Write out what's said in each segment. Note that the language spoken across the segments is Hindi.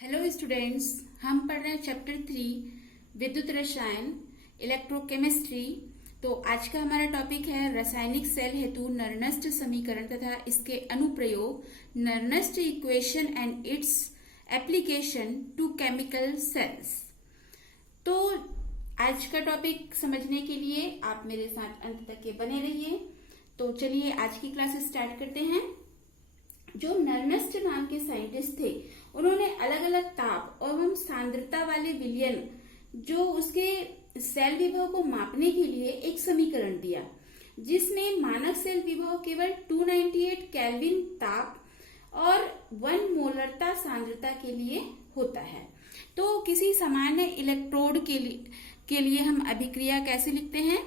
हेलो स्टूडेंट्स, हम पढ़ रहे हैं चैप्टर 3 विद्युत रसायन इलेक्ट्रोकेमिस्ट्री। तो आज का हमारा टॉपिक है रासायनिक सेल हेतु नरनस्ट समीकरण तथा इसके अनुप्रयोग, Nernst equation and its application to chemical cells. तो आज का टॉपिक समझने के लिए आप मेरे साथ अंत तक के बने रहिए। तो चलिए आज की क्लास स्टार्ट करते हैं। जो नरनस्ट नाम के साइंटिस्ट थे, उन्होंने अलग अलग ताप एवं सांद्रता वाले विलयन जो उसके सेल विभव को मापने के लिए एक समीकरण दिया, जिसमें मानक सेल विभव केवल 298 केल्विन ताप और 1 मोलरता सांद्रता के लिए होता है। तो किसी सामान्य इलेक्ट्रोड के लिए हम अभिक्रिया कैसे लिखते हैं?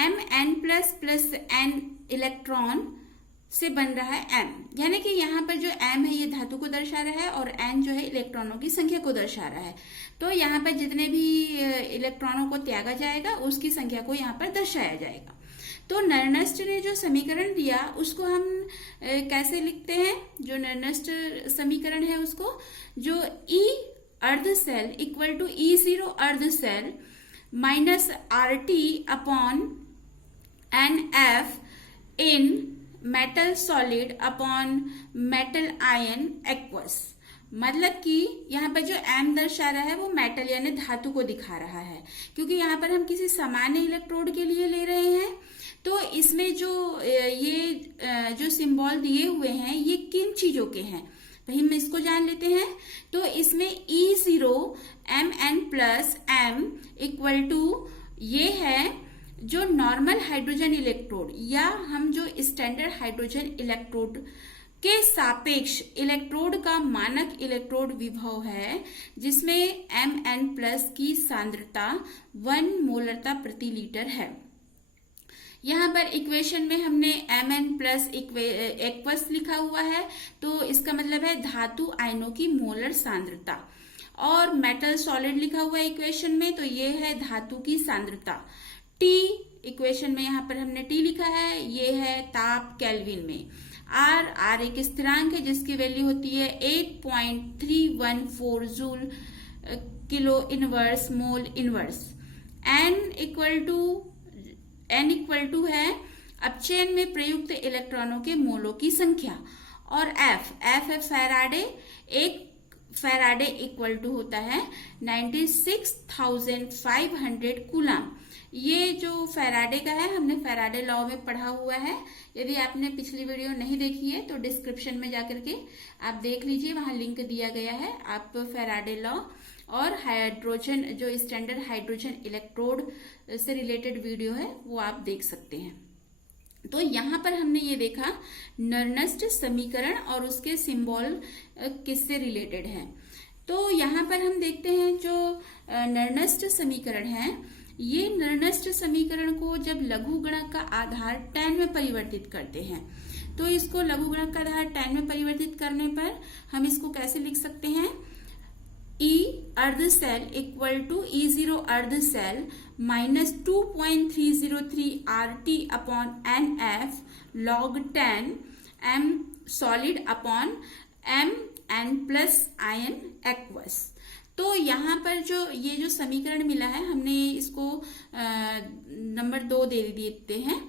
Mn++ n इलेक्ट्रॉन से बन रहा है m, यानी कि यहाँ पर जो m है ये धातु को दर्शा रहा है और n जो है इलेक्ट्रॉनों की संख्या को दर्शा रहा है। तो यहाँ पर जितने भी इलेक्ट्रॉनों को त्यागा जाएगा उसकी संख्या को यहाँ पर दर्शाया जाएगा। तो नरनस्ट ने जो समीकरण दिया उसको हम कैसे लिखते हैं? जो नरनस्ट समीकरण है उसको, जो E अर्ध सेल इक्वल टू E0 अर्ध cell minus RT upon NF in metal solid upon metal ion aqueous. मतलब कि यहाँ पर जो M दर्शा रहा है वो मेटल यानी धातु को दिखा रहा है, क्योंकि यहाँ पर हम किसी सामान्य इलेक्ट्रोड के लिए ले रहे हैं। तो इसमें जो ये जो सिंबल दिए हुए हैं ये किन चीजों के हैं भाई, हम इसको जान लेते हैं। तो इसमें E0 Mn+m इक्वल टू ये है जो नॉर्मल हाइड्रोजन इलेक्ट्रोड या हम जो स्टैंडर्ड हाइड्रोजन इलेक्ट्रोड के सापेक्ष इलेक्ट्रोड का मानक इलेक्ट्रोड विभव है, जिसमें Mn+ की सांद्रता 1 मोलरता प्रति लीटर है। यहाँ पर इक्वेशन में हमने Mn+ एक्वस लिखा हुआ है, तो इसका मतलब है धातु आयनों की मोलर सांद्रता, और मेटल सॉलिड लिखा हुआ है इक्वेशन में, तो ये है धातु की सांद्रता। T इक्वेशन में यहाँ पर हमने T लिखा है, ये है ताप केल्विन में। R एक स्थिरांक है जिसकी वैल्यू होती है 8.314 joule kilo inverse mole inverse. N equal to है अपचयन में प्रयुक्त इलेक्ट्रॉनों के मोलों की संख्या, और F है फैराडे। एक फैराडे इक्वल टू होता है 96,500 कूलम। ये जो फैराडे का है हमने फैराडे लॉ में पढ़ा हुआ है। यदि आपने पिछली वीडियो नहीं देखी है तो डिस्क्रिप्शन में जाकर के आप देख लीजिए, वहां लिंक दिया गया है। आप फैराडे लॉ और हाइड्रोजन जो स्टैंडर्ड हाइड्रोजन इलेक्ट्रोड से रिलेटेड वीडियो है वो आप देख सकते हैं। तो यहाँ पर हमने ये देखा नरनस्ट समीकरण और उसके सिंबल किससे रिलेटेड है। तो यहाँ पर हम देखते हैं जो नरनस्ट समीकरण है, ये नरनस्ट समीकरण को जब लघुगणक का आधार tan में परिवर्तित करते हैं, तो इसको लघुगणक का आधार tan में परिवर्तित करने पर हम इसको कैसे लिख सकते हैं? E अर्ध सेल इक्वल टू E0 अर्ध cell minus 2.303 RT upon NF log 10 M solid upon Mn+ ion aqueous. तो यहाँ पर जो ये जो समीकरण मिला है हमने इसको नंबर 2 दे देते हैं,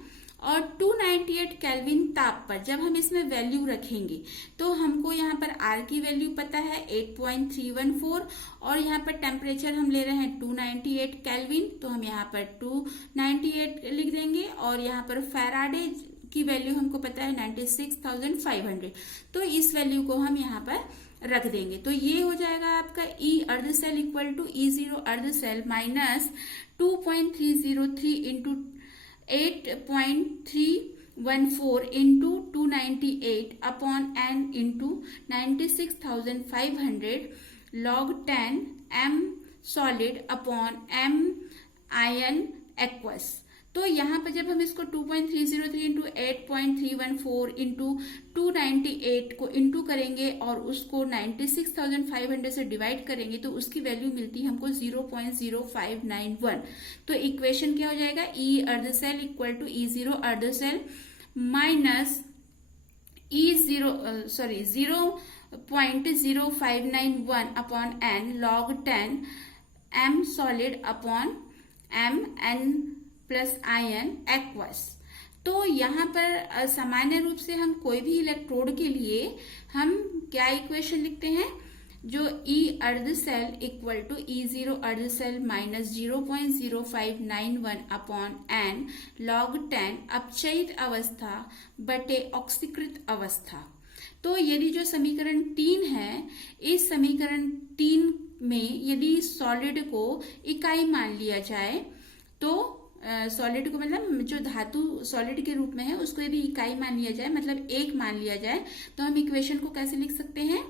और 298 केल्विन ताप पर जब हम इसमें वैल्यू रखेंगे तो हमको यहाँ पर R की वैल्यू पता है 8.314, और यहाँ पर टेम्परेचर हम ले रहे हैं 298 केल्विन, तो हम यहाँ पर 298 लिख देंगे, और यहाँ पर फैराडे की वैल्यू हमको पता है 96,500, तो इस वैल्यू को हम यहाँ पर रख देंगे। तो ये हो जाएगा आपका E अर्ध सेल इक्वल टू E0 अर्ध cell minus 2.303 into 8.314 into 298 upon n into 96,500 log 10 M solid upon M ion aqueous. तो यहाँ पर जब हम इसको 2.303 इंटू 8.314 इंटू 298 को इंटू करेंगे और उसको 96,500 से डिवाइड करेंगे तो उसकी वैल्यू मिलती है हमको 0.0591। तो इक्वेशन क्या हो जाएगा? E अर्ध सेल इक्वल टू E0 अर्ध cell minus 0 0.0591 upon n log 10 m solid upon m n plus ion aqueous. तो यहाँ पर सामान्य रूप से हम कोई भी इलेक्ट्रोड के लिए हम क्या इक्वेशन लिखते हैं, जो E अर्ध सेल इक्वल टू E0 अर्ध cell minus 0.0591 upon n log 10 अपचयित अवस्था बटे ऑक्सीकृत अवस्था। तो यदि जो समीकरण 3 है, इस समीकरण 3 में यदि सॉलिड को इकाई मान लिया जाए, तो सॉलिड को मतलब जो धातु सॉलिड के रूप में है उसको यदि इकाई मान लिया जाए, मतलब एक मान लिया जाए, तो हम इक्वेशन को कैसे लिख सकते हैं,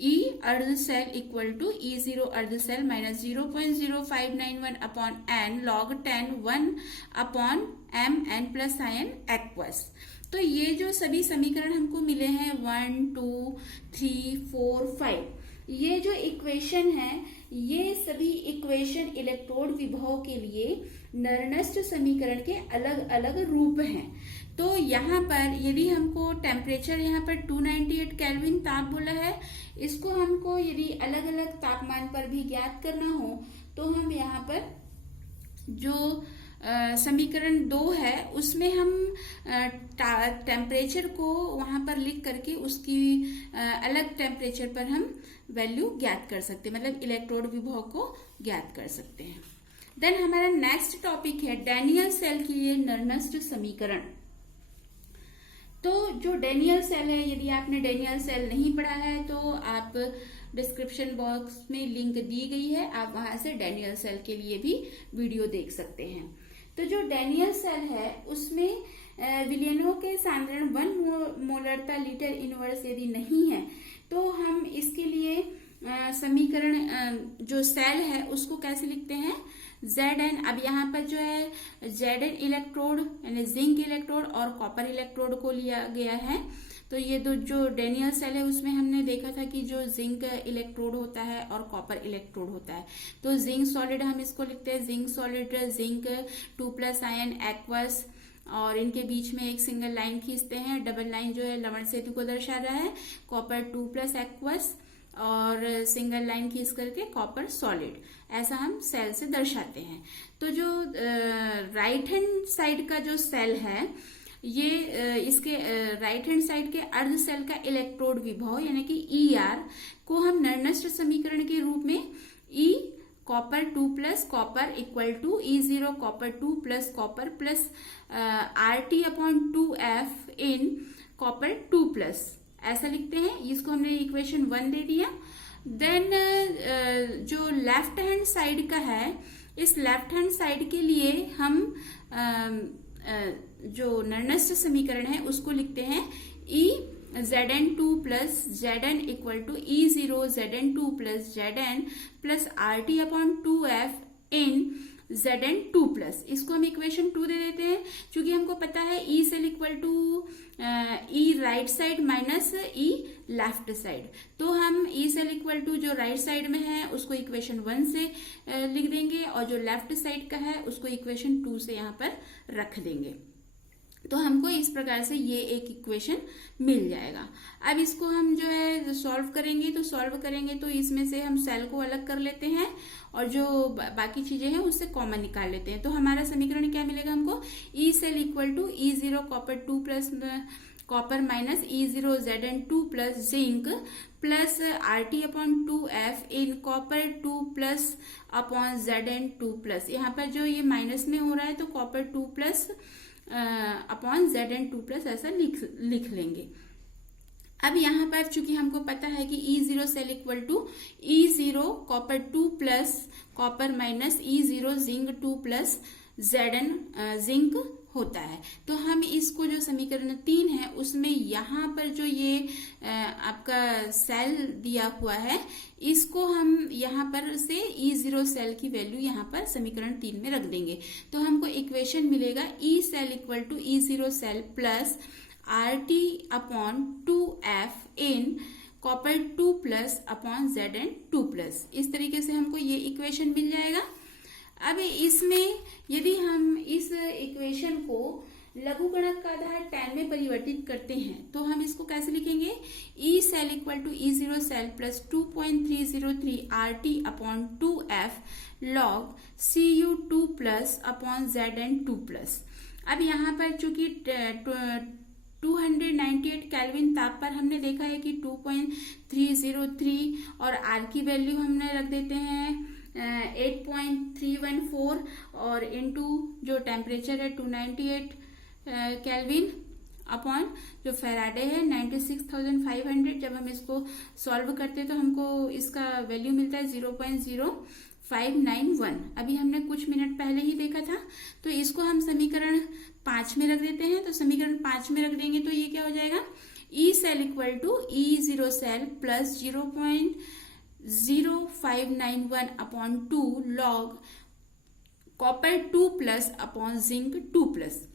E अर्ध सेल इक्वल टू E0 अर्ध cell minus 0.0591 upon n log 10 1 upon m n plus ion aqueous. तो ये जो सभी समीकरण हमको मिले हैं 1 2 3 4 5, ये जो इक्वेशन है, ये सभी इक्वेशन इलेक्ट्रोड विभव के लिए नरनस्ट समीकरण के अलग अलग रूप हैं। तो यहाँ पर यदि हमको टेम्परेचर यहाँ पर 298 केल्विन ताप बोला है, इसको हमको यदि अलग अलग तापमान पर भी ज्ञात करना हो, तो हम यहाँ पर जो समीकरण 2 है उसमें हम टेम्परेचर को वहां पर लिख करके उसकी अलग टेम्परेचर पर हम वैल्यू ज्ञात कर सकते हैं, मतलब इलेक्ट्रोड विभव को ज्ञात कर सकते हैं। देन हमारा नेक्स्ट टॉपिक है डैनियल सेल के लिए नरनस्ट समीकरण। तो जो डैनियल सेल है, यदि आपने डैनियल सेल नहीं पढ़ा है तो आप डिस्क्रिप्शन बॉक्स में लिंक दी गई है, आप वहां से डैनियल सेल के लिए भी वीडियो देख सकते हैं। तो जो डैनियल सेल है उसमें विलियनों के सांद्रण 1 मोलरता लीटर इनवर्स यदि नहीं है, तो हम इसके लिए समीकरण जो सेल है उसको कैसे लिखते हैं, Zn। अब यहाँ पर जो है Zn इलेक्ट्रोड यानी जिंक इलेक्ट्रोड और कॉपर इलेक्ट्रोड को लिया गया है। तो ये दो जो डैनियल सेल है उसमें हमने देखा था कि जो जिंक इलेक्ट्रोड होता है और कॉपर इलेक्ट्रोड होता है। तो जिंक सॉलिड हम इसको लिखते हैं zinc solid zinc 2 plus ion aqueous, और इनके बीच में एक सिंगल लाइन खींचते हैं, डबल लाइन जो है लवण सेतु को दर्शा रहा है, कॉपर 2 प्लस एक्वस, और सिंगल लाइन खींच करके कॉपर सॉलिड, ऐसा हम सेल से दर्शाते हैं। तो जो राइट हैंड साइड का जो सेल है, ये इसके राइट हैंड साइड के अर्ध सेल का इलेक्ट्रोड विभव यानी कि ER को हम नरनस्ट समीकरण के रूप में E copper 2 plus copper equal to E0 copper 2 plus copper plus RT upon 2F in copper 2 plus, ऐसा लिखते हैं। इसको हमने इक्वेशन 1 दे दिया। देन जो लेफ्ट हैंड साइड का है, इस लेफ्ट हैंड साइड के लिए हम जो नरनस्ट समीकरण है उसको लिखते हैं E Zn2 plus Zn equal to E0 Zn2 plus Zn plus RT upon 2F in Zn2 plus. इसको हम इक्वेशन 2 दे देते हैं, क्योंकि हमको पता है E cell equal to E right side minus E left side. तो हम E सेल इक्वल टू जो राइट साइड में है उसको इक्वेशन 1 से लिख देंगे, और जो लेफ्ट साइड का है उसको इक्वेशन 2 से यहाँ पर रख देंगे। तो हमको इस प्रकार से ये एक इक्वेशन मिल जाएगा। अब इसको हम जो है सॉल्व करेंगे, तो सॉल्व करेंगे तो इसमें से हम सेल को अलग कर लेते हैं और जो बाकी चीजें हैं उससे कॉमन निकाल लेते हैं। तो हमारा समीकरण क्या मिलेगा हमको, E cell equal to E0 copper 2 plus copper minus E0 Zn2 plus zinc plus RT upon 2F in copper 2 plus upon Zn2 plus. यहाँ पर जो ये माइनस में हो रहा है तो copper 2 plus upon Zn2 plus ऐसा लिख लेंगे। अब यहाँ पर चूंकि हमको पता है कि E0 cell equal to E0 copper 2 plus copper minus E0 zinc 2 plus Zn zinc होता है, तो हम इसको जो समीकरण 3 है उसमें यहाँ पर जो ये आपका सेल दिया हुआ है इसको हम यहाँ पर से E0 सेल की वैल्यू यहाँ पर समीकरण 3 में रख देंगे। तो हमको इक्वेशन मिलेगा E cell equal to E0 cell plus RT upon 2F in copper 2 plus upon Zn2 plus. इस तरीके से हमको ये इक्वेशन मिल जाएगा। अब इसमें यदि हम इस इक्वेशन को लघुगणक का आधार 10 में परिवर्तित करते हैं तो हम इसको कैसे लिखेंगे, E cell equal to E0 cell plus 2.303 RT upon 2F log CU2 plus upon ZN2 plus. अब यहाँ पर चूंकि 298 केल्विन ताप पर हमने देखा है कि 2.303 और R की वैल्यू हमने रख देते हैं 8.314 और इनटू जो टेम्परेचर है 298 केल्विन अपॉन जो फेराडे है 96,500। जब हम इसको सॉल्व करते हैं तो हमको इसका वैल्यू मिलता है 0.0591। अभी हमने कुछ मिनट पहले ही देखा था, तो इसको हम समीकरण 5 में रख देते हैं। तो समीकरण 5 में रख देंगे तो ये क्या हो जाएगा, E cell equal to E0 cell plus 0.0591 upon 2 log copper 2 plus upon zinc 2 plus.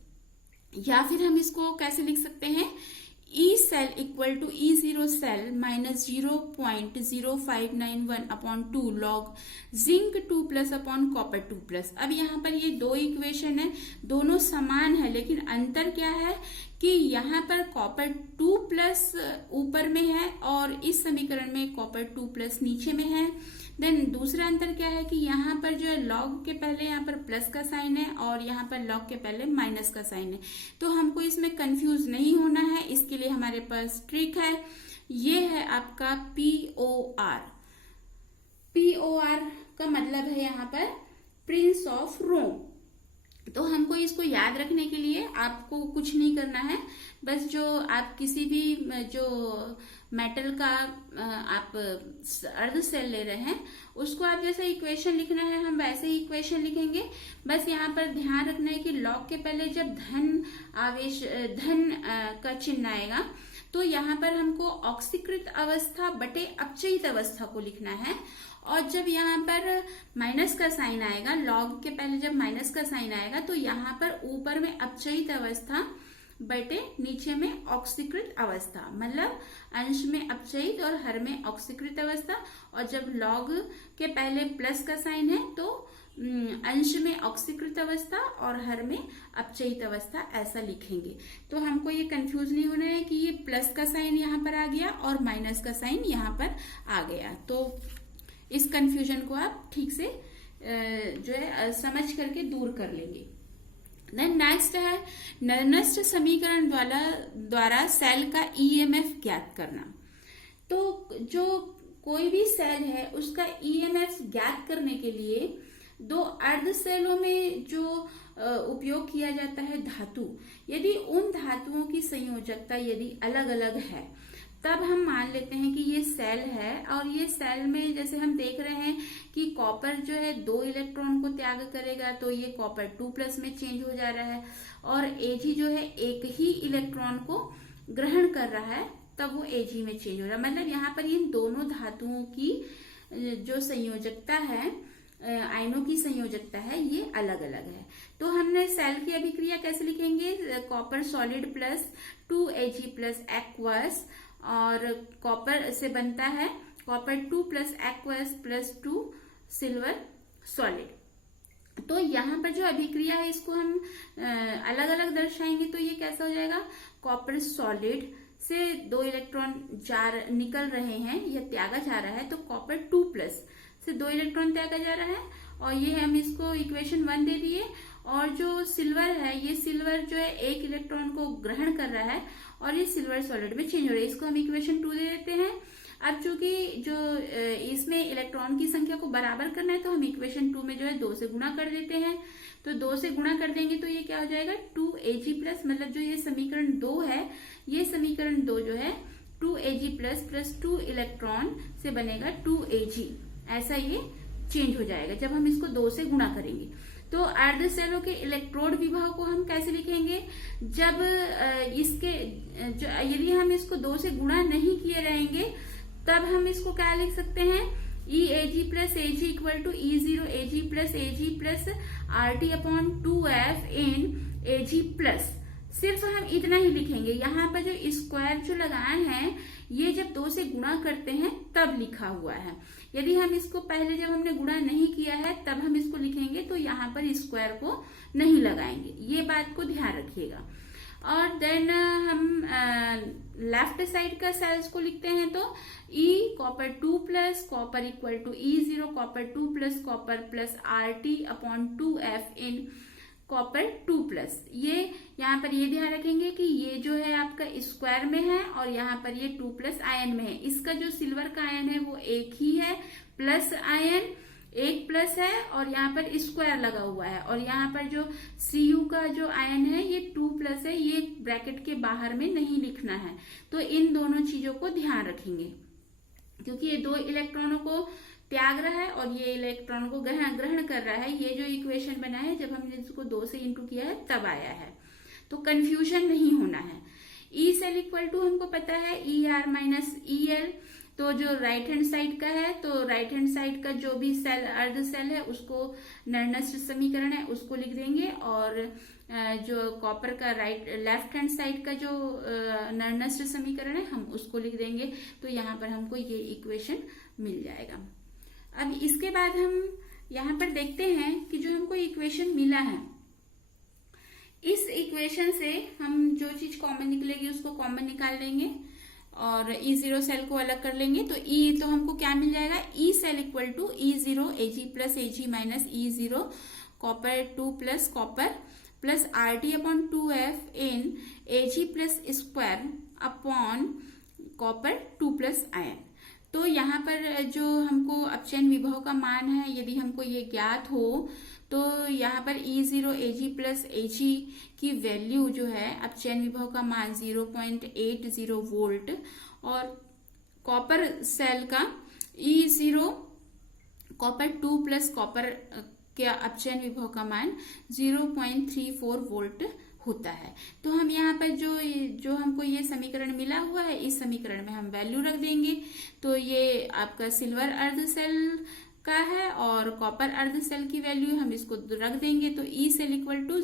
या फिर हम इसको कैसे लिख सकते हैं, E cell equal to E0 cell minus 0.0591 upon 2 log zinc 2 plus upon copper 2 plus. अब यहाँ पर ये दो इक्वेशन है, दोनों समान है, लेकिन अंतर क्या है कि यहाँ पर कॉपर 2 प्लस ऊपर में है और इस समीकरण में कॉपर 2 प्लस नीचे में है। देन दूसरा अंतर क्या है कि यहाँ पर जो है लॉग के पहले यहाँ पर प्लस का साइन है और यहाँ पर लॉग के पहले माइनस का साइन है। तो हमको इसमें कंफ्यूज नहीं होना है, इसके लिए हमारे पास ट्रिक है, ये है आपका POR। POR का मतलब है यहाँ पर प्रिंस ऑफ रोम। तो हमको इसको याद रखने के लिए आपको कुछ नहीं करना है, बस जो आप किसी भी जो मेटल का आप अर्ध सेल ले रहे हैं उसको आप जैसे इक्वेशन लिखना है हम वैसे ही इक्वेशन लिखेंगे। बस यहाँ पर ध्यान रखना है कि लॉग के पहले जब धन का चिन्ह आएगा तो यहाँ पर हमको ऑक्सीकृत अवस्था बटे अपचयित अवस्था को लिखना है, और जब यहाँ पर माइनस का साइन आएगा, लॉग के पहले जब माइनस का साइन आएगा तो यहाँ पर ऊपर में अपचयित अवस्था बटे नीचे में ऑक्सीकृत अवस्था, मतलब अंश में अपचयित और हर में ऑक्सीकृत अवस्था। और जब लॉग के पहले प्लस का साइन है तो अंश में ऑक्सीकृत अवस्था और हर में अपचयित अवस्था, ऐसा लिखेंगे। तो हमको ये कंफ्यूज नहीं होना है कि ये प्लस का साइन यहाँ पर आ गया और माइनस का साइन यहाँ पर आ गया। तो इस कंफ्यूजन को आप ठीक से जो है समझ करके दूर कर लेंगे। देन नेक्स्ट है नर्नस्ट समीकरण द्वारा सेल का ईएमएफ ज्ञात करना। तो जो कोई भी सेल है उसका ईएमएफ ज्ञात करने के लिए दो अर्ध सेलों में जो उपयोग किया जाता है धातु, यदि उन धातुओं की संयोजकता यदि अलग अलग है तब हम मान लेते हैं कि ये सेल है। और ये सेल में जैसे हम देख रहे हैं कि कॉपर जो है 2 इलेक्ट्रॉन को त्याग करेगा तो ये कॉपर 2 प्लस में चेंज हो जा रहा है, और Ag जो है एक ही इलेक्ट्रॉन को ग्रहण कर रहा है तब वो Ag में चेंज हो रहा है। मतलब यहाँ पर इन दोनों धातुओं की जो संयोजकता है, आयनों की संयोजकता है, ये अलग अलग है। तो हमने सेल की अभिक्रिया कैसे लिखेंगे, copper solid plus 2Ag plus aqueous, और कॉपर से बनता है copper 2 plus aqueous plus 2 silver solid. तो यहाँ पर जो अभिक्रिया है इसको हम अलग अलग दर्शाएंगे। तो ये कैसा हो जाएगा, कॉपर सॉलिड से 2 इलेक्ट्रॉन निकल रहे हैं या त्यागा जा रहा है, तो कॉपर 2 प्लस से 2 इलेक्ट्रॉन त्यागा जा रहा है, और ये हम इसको इक्वेशन 1 दे दिए। और जो सिल्वर है, ये सिल्वर जो है 1 इलेक्ट्रॉन को ग्रहण कर रहा है और ये सिल्वर सॉलिड में चेंज हो रहा है, इसको हम इक्वेशन 2 दे देते हैं। अब चूंकि जो इसमें इलेक्ट्रॉन की संख्या को बराबर करना है तो हम इक्वेशन 2 में जो है 2 से गुणा कर देते हैं। तो 2 से गुणा कर देंगे तो ये क्या हो जाएगा, 2Ag प्लस, मतलब जो ये समीकरण 2 है, ये समीकरण 2 जो है 2Ag प्लस प्लस 2 इलेक्ट्रॉन से बनेगा 2Ag, ऐसा ये चेंज हो जाएगा जब हम इसको 2 से गुणा करेंगे। तो अर्ध सेलों के इलेक्ट्रोड विभव को हम कैसे लिखेंगे, जब इसके जो यदि हम इसको 2 से गुणा नहीं किए रहेंगे तब हम इसको क्या लिख सकते हैं, EAG plus AG equal to E0 AG plus RT upon 2F in AG plus सिर्फ हम इतना ही लिखेंगे। यहाँ पर जो स्क्वायर जो लगाए हैं ये जब 2 से गुणा करते हैं तब लिखा हुआ है। यदि हम इसको पहले जब हमने गुणा नहीं किया है तब हम इसको लिखेंगे तो यहाँ पर स्क्वायर को नहीं लगाएंगे, ये बात को ध्यान रखिएगा। और देन हम लेफ्ट साइड का सेल्स को लिखते हैं तो E copper 2 plus copper equal to E0 copper 2 plus copper plus RT upon 2F in copper 2 plus. ये यहाँ पर ये ध्यान रखेंगे कि ये जो है आपका स्क्वायर में है और यहाँ पर ये 2 प्लस आयन में है। इसका जो सिल्वर का आयन है वो एक ही है, प्लस आयन एक प्लस है और यहाँ पर स्क्वायर लगा हुआ है। और यहाँ पर जो Cu का जो आयन है ये 2 प्लस है, ये ब्रैकेट के बाहर में नहीं लिखना है। तो इन दोनों चीजों को ध्यान रखेंगे क्योंकि ये 2 इलेक्ट्रॉनों को त्याग रहा है और ये इलेक्ट्रॉन को ग्रहण कर रहा है। ये जो इक्वेशन बना है जब हमने इसको 2 से इंटू किया है तब आया है, तो कंफ्यूजन नहीं होना है। ई सेल इक्वल टू हमको पता है ER माइनस EL, तो जो राइट हैंड साइड का है तो राइट हैंड साइड का जो भी सेल अर्ध सेल है उसको नर्नस्ट समीकरण है उसको लिख देंगे, और जो कॉपर का लेफ्ट हैंड साइड का जो नर्नस्ट समीकरण है हम उसको लिख देंगे। तो यहाँ पर हमको ये इक्वेशन मिल जाएगा। अब इसके बाद हम यहाँ पर देखते हैं कि जो हमको इक्वेशन मिला है इस इक्वेशन से हम जो चीज कॉमन निकलेगी उसको कॉमन निकाल लेंगे और E0 सेल को अलग कर लेंगे। तो E तो हमको क्या मिल जाएगा, E cell equal to E0 Ag plus Ag minus E0 copper 2 plus copper plus RT upon 2F in Ag plus square upon copper 2 plus ion. तो यहाँ पर जो हमको अपचयन विभव का मान है यदि हमको ये ज्ञात हो तो यहाँ पर E0 Ag प्लस Ag की वैल्यू जो है अपचयन विभव का मान 0.80 वोल्ट और कॉपर सेल का E0 कॉपर 2 प्लस कॉपर के अपचयन विभव का मान 0.34 वोल्ट होता है। तो हम यहाँ पर जो हमको ये समीकरण मिला हुआ है इस समीकरण में हम वैल्यू रख देंगे। तो ये आपका सिल्वर अर्ध सेल का है और कॉपर अर्ध सेल की वैल्यू हम इसको रख देंगे। तो E cell equal to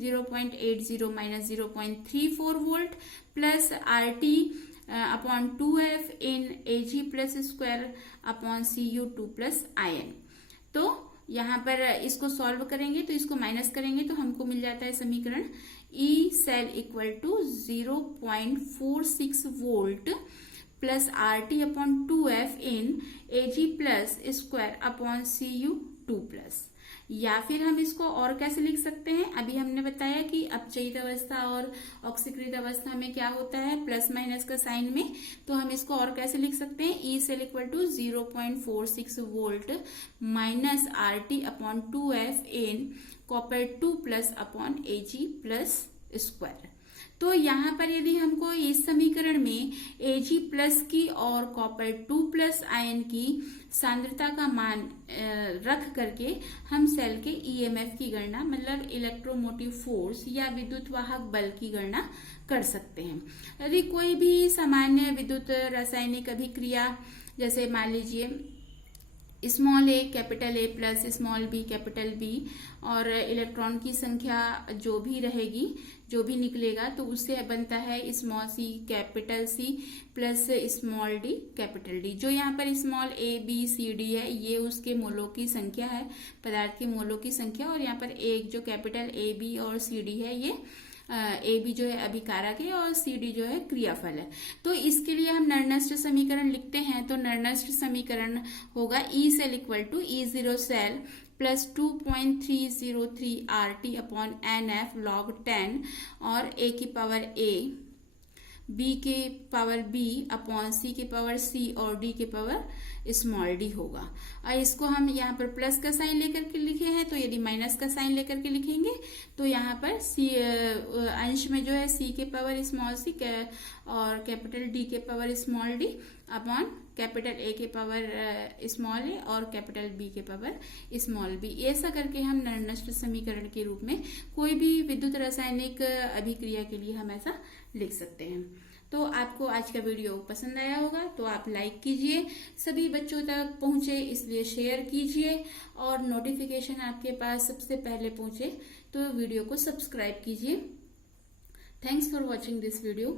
0.80 minus 0.34 volt plus RT upon 2F in Ag plus square upon Cu 2 plus ion. तो यहाँ पर इसको सॉल्व करेंगे तो इसको माइनस करेंगे तो हमको मिल जाता है समीकरण E cell equal to 0.46 volt plus RT upon 2F in Ag plus square upon Cu 2 plus. या फिर हम इसको और कैसे लिख सकते हैं, अभी हमने बताया कि अपचयित अवस्था और ऑक्सीकृत अवस्था में क्या होता है प्लस माइनस का साइन में। तो हम इसको और कैसे लिख सकते हैं, E cell equal to 0.46 volt minus RT upon 2F in copper 2 plus upon Ag plus square. तो यहाँ पर यदि हमको इस समीकरण में Ag प्लस की और कॉपर 2 प्लस आयन की सांद्रता का मान रख करके हम सेल के EMF की गणना मतलब इलेक्ट्रोमोटिव फोर्स या विद्युत वाहक बल की गणना कर सकते हैं। यदि कोई भी सामान्य विद्युत रासायनिक अभिक्रिया जैसे मान लीजिए small a capital A plus small b capital B और इलेक्ट्रॉन की संख्या जो भी रहेगी जो भी निकलेगा तो उससे बनता है small c capital C plus small d capital D। जो यहाँ पर small a b c d है ये उसके मोलों की संख्या है, पदार्थ के मोलों की संख्या, और यहाँ पर एक जो कैपिटल A b और c d है ये ए बी जो है अभिकारक है और सी डी जो है क्रियाफल है। तो इसके लिए हम नर्नस्ट समीकरण लिखते हैं। तो नर्नस्ट समीकरण होगा E cell equal to E0 cell plus 2.303 RT upon NF log 10 और A की पावर A B के पावर B अपॉन C के पावर C और D के पावर स्मॉल d होगा। और इसको हम यहाँ पर प्लस का साइन लेकर के लिखे हैं तो यदि माइनस का साइन लेकर के लिखेंगे तो यहाँ पर C अंश में जो है C के पावर स्मॉल c और कैपिटल D के power small d upon capital A के पावर स्मॉल a और कैपिटल B के पावर स्मॉल b। ऐसा करके हम नर्नस्ट समीकरण के रूप में कोई भी विद्युत रासायनिक अभिक्रिया के लिए हम ऐसा लिख सकते हैं। तो आपको आज का वीडियो पसंद आया होगा तो आप लाइक कीजिए, सभी बच्चों तक पहुंचे इसलिए शेयर कीजिए और नोटिफिकेशन आपके पास सबसे पहले पहुंचे तो वीडियो को सब्सक्राइब कीजिए। Thanks for watching this video.